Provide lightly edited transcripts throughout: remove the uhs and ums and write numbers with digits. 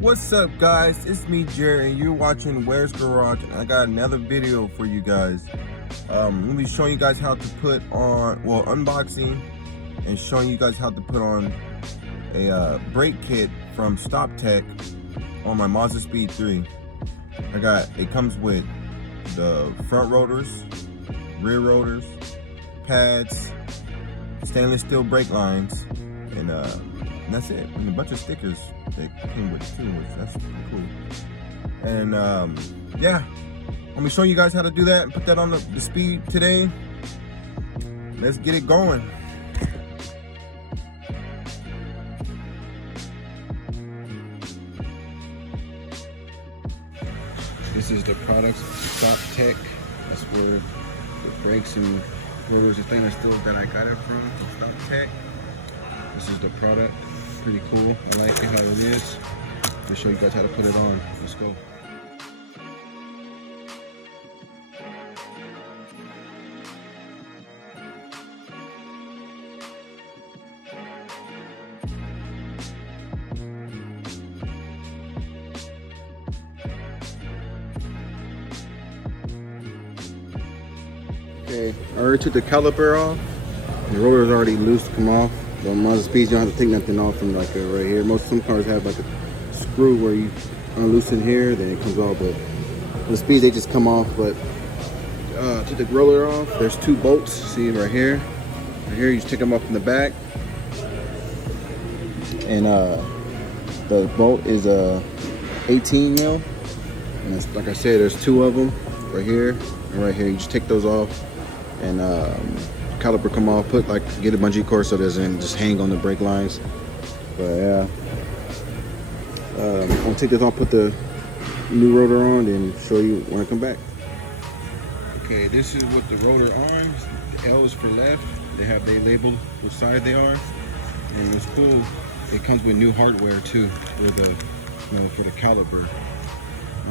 What's up, guys? It's me, Jerry, and you're watching Where's Garage, and I got another video for you guys. I'm gonna be showing you guys how to put on, well, unboxing and showing you guys how to put on a brake kit from Stoptech on my Mazdaspeed 3. It comes with the front rotors, rear rotors, pads, stainless steel brake lines, and that's it. And a bunch of stickers that came with it too, which that's pretty cool. And yeah, I'm gonna show you guys how to do that and put that on the speed today. Let's get it going. This is the products of Stoptech. That's where the brakes and rotors and stainless steel that I got it from Stoptech. This is the product. Pretty cool. I like it how it is. I'll show you guys how to put it on. Let's go. Okay, I already took the caliper off. The rotor's already loose to come off. The Mazdaspeed, you don't have to take nothing off from like right here. Some cars have like a screw where you unloosen here, then it comes off. But the Speed, they just come off. But took the roller off. There's two bolts. See right here. Right here, you just take them off from the back. And the bolt is 18 mil. And it's, like I said, there's two of them right here and right here. You just take those off. And caliper come off, get a bungee cord so it doesn't just hang on the brake lines. But yeah, I'm gonna take this off, put the new rotor on, and show you when I come back. Okay, this is what the rotor on. The L is for left. They labeled what side they are, and it's cool. It comes with new hardware too, with for the caliper.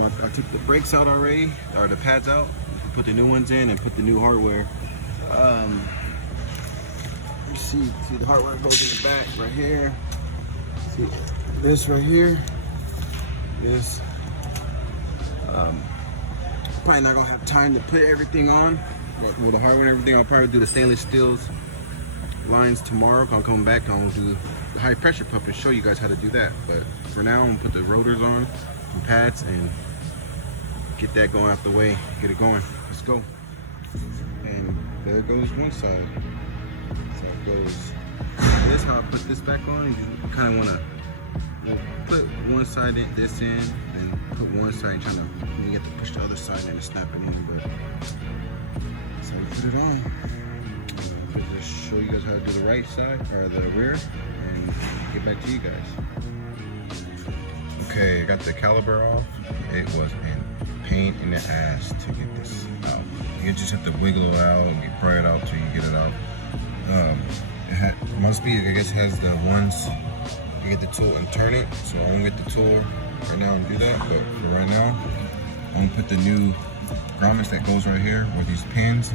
I took the brakes out already, or the pads out. Put the new ones in and put the new hardware. You see the hardware goes in the back right here. See this right here. This probably not gonna have time to put everything on. With the hardware and everything, I'll probably do the stainless steels lines tomorrow. I'll come back and I'll do the high pressure pump and show you guys how to do that. But for now, I'm gonna put the rotors on, some pads, and get that going out the way. Get it going. Let's go. And there goes one side. So it goes. This is how I put this back on. You kind of want to put one side in, this in, then put one side and you have to push the other side and snap it in. But so I put it on. I'll just show you guys how to do the right side or the rear, and get back to you guys. Okay, I got the caliper off. It was a pain in the ass to get this out. You just have to wiggle it out and pry it out till you get it out. Mazdaspeed, I guess, has the ones you get the tool and turn it. So I won't get the tool right now and do that. But for right now, I'm gonna put the new grommets that goes right here with these pins.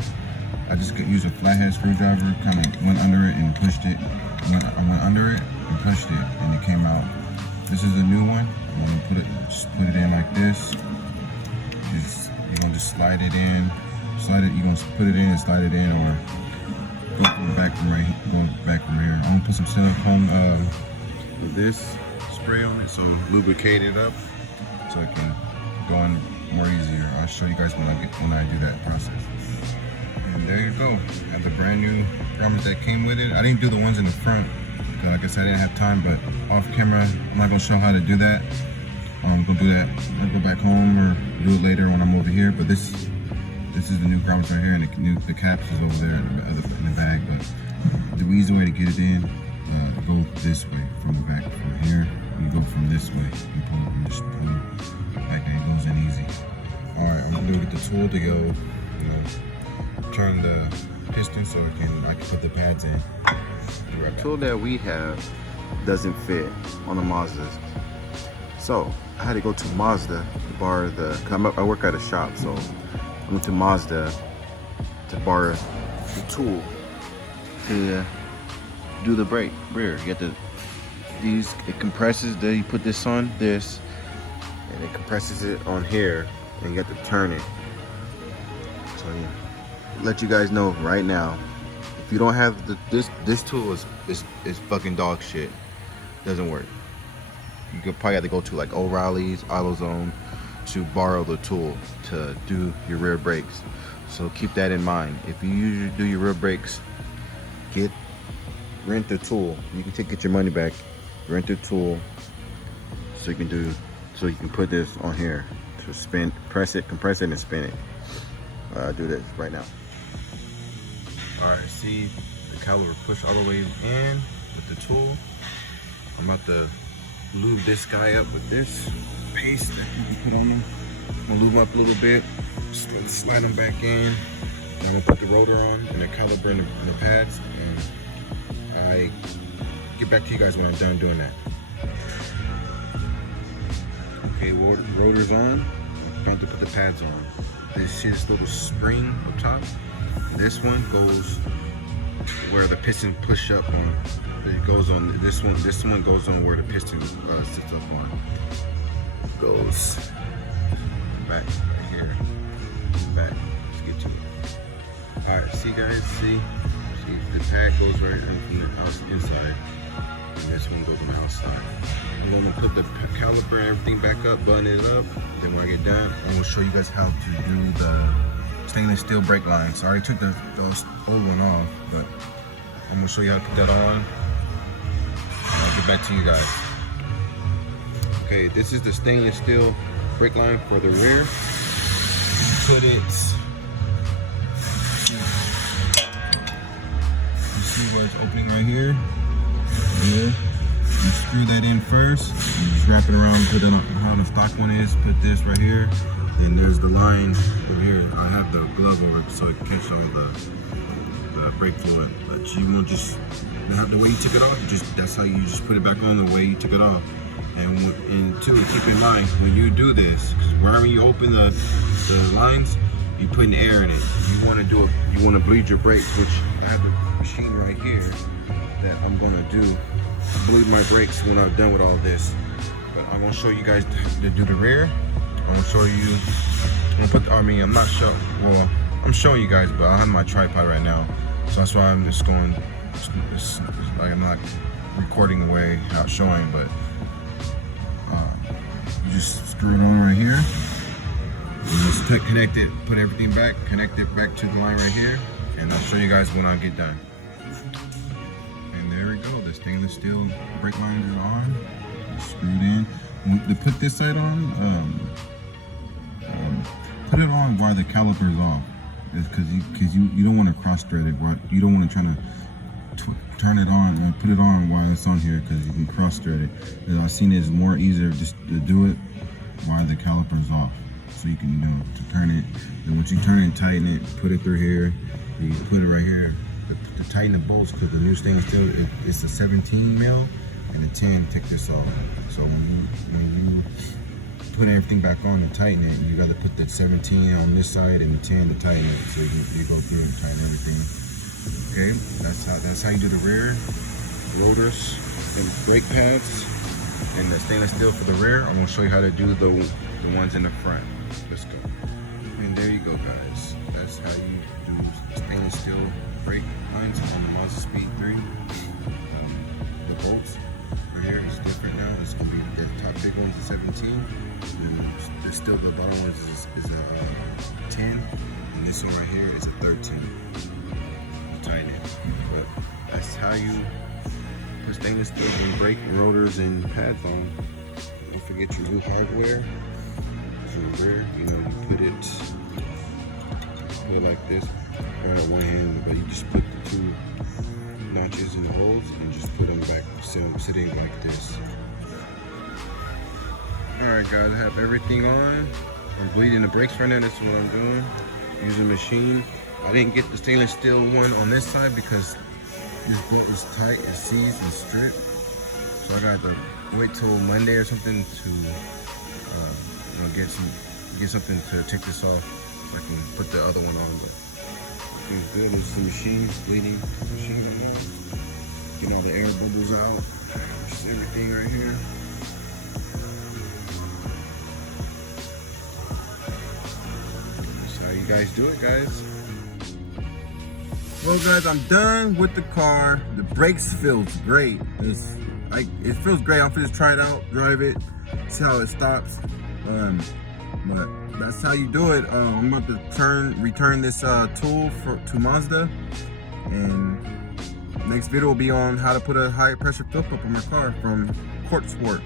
I just could use a flathead screwdriver, kind of went under it and pushed it. I went under it and pushed it, and it came out. This is a new one. I'm gonna put it in like this. You're gonna just slide it in. You're gonna put it in and slide it in, or go back from here. I'm gonna put some silicone with this spray on it, so lubricate it up so it can go on more easier. I'll show you guys when I do that process. And there you go. I have the brand new grommets that came with it. I didn't do the ones in the front, because like I said, I didn't have time, but off camera, I'm not gonna show how to do that. I'm gonna do that. I'll go back home or do it later when I'm over here. But this is the new grommets right here, and the caps is over there in the bag. But the easy way to get it in, go this way from the back. From here, you go from this way. You pull it and just pull it back, and it goes in easy. All right, I'm gonna get the tool to go, turn the piston so I can put the pads in. The tool that we have doesn't fit on the Mazdas. So I had to go to Mazda to borrow I work at a shop, so I went to Mazda to borrow the tool to do the rear. You have to it compresses, then you put this on this, and it compresses it on here, and you got to turn it. So yeah, let you guys know right now, if you don't have this tool is fucking dog shit. Doesn't work. You could probably have to go to like O'Reilly's, AutoZone to borrow the tool to do your rear brakes. So keep that in mind. If you usually do your rear brakes, rent the tool. You can get your money back. Rent the tool so you can put this on here to spin, press it, compress it, and spin it. Do this right now. All right, see the caliper push all the way in with the tool. I'm about to lube this guy up with this paste that you can put on him. I'm gonna lube him up a little bit, slide him back in. I'm gonna put the rotor on and the caliper and the pads, and I get back to you guys when I'm done doing that. Okay, rotor's on. I'm about to put the pads on. This is little spring up top. This one goes where the piston push up on. It goes on this one. This one goes on where the piston sits up on. Goes back here, back. Let's get to it. All right, see guys, see the pad goes right in from the inside, and this one goes on the outside. I'm gonna put the caliper and everything back up, button it up. Then when I get done, I'm gonna show you guys how to do the stainless steel brake lines. I already took those old one off, but I'm gonna show you how to put that on. I'll get back to you guys. Okay, this is the stainless steel brake line for the rear. Put it. You see where it's opening right here? Yeah. You screw that in first. You just wrap it around. Put it on how the stock one is. Put this right here. And there's the line over here. I have the glove over it so it can catch all the brake fluid. But you won't just have the way you took it off. That's how you just put it back on the way you took it off. And two, keep in mind when you do this, because wherever you open the lines, you putting air in it. You want to do it. You want to bleed your brakes, which I have the machine right here that I'm gonna do. Bleed my brakes when I'm done with all this. But I'm gonna show you guys to do the rear. I'm gonna show you. I'm not sure. Well, I'm showing you guys, but I have my tripod right now, so that's why I'm just going. It's like I'm not recording the way how it's showing, but you just screw it on right here. You just connect it, put everything back, connect it back to the line right here, and I'll show you guys when I get done. And there we go. The stainless steel brake lines are on. It's screwed in. To put this side on, put it on while the caliper is off. It's because you don't want to cross thread it. You don't want to try to turn it on and put it on while it's on here, because you can cross thread it. I've seen it's more easier just to do it while the caliper is off, so you can to turn it. And once you turn it and tighten it, put it through here. You put it right here to tighten the bolts, because the new stainless steel it's a 17 mil and a 10. Take this off. So when you put everything back on and tighten it, you got to put the 17 on this side and the 10 to tighten it. So you go through and tighten everything. Okay, that's how you do the rear. Rotors and brake pads and the stainless steel for the rear. I'm gonna show you how to do the ones in the front. Let's go. And there you go, guys. That's how you do stainless steel brake lines on the Mazdaspeed 3. The bolts right here is different now. It's gonna be the top big one's a 17. And still the bottom one is a 10. And this one right here is a 13. Tighten it. But that's how you put stainless steel and brake rotors and pads on. Don't forget your new hardware. To the rear, you put it like this. Right on one hand, but you just put the two notches in the holes and just put them back sitting like this. Alright guys, I have everything on. I'm bleeding the brakes right now. That's what I'm doing. Using the machine. I didn't get the stainless steel one on this side because this bolt is tight, it's seized and stripped. So I got to wait till Monday or something to get something to take this off so I can put the other one on. But it's good. It's the machine, bleeding machine on. Getting all the air bubbles out. Just everything right here. That's how you guys do it, guys. Well, guys, I'm done with the car. The brakes feels great. It feels great. I'm gonna just try it out, drive it, see how it stops. But that's how you do it. I'm about to return this tool to Mazda, and next video will be on how to put a high pressure fill pump in my car from Court Sport.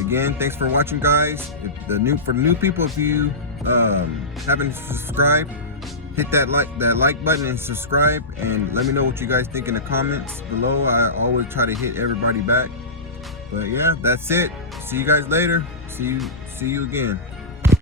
Again, thanks for watching, guys. For the new people, if you haven't subscribed, hit that like button and subscribe, and let me know what you guys think in the comments below. I always try to hit everybody back. But yeah, that's it. See you guys later. See you again.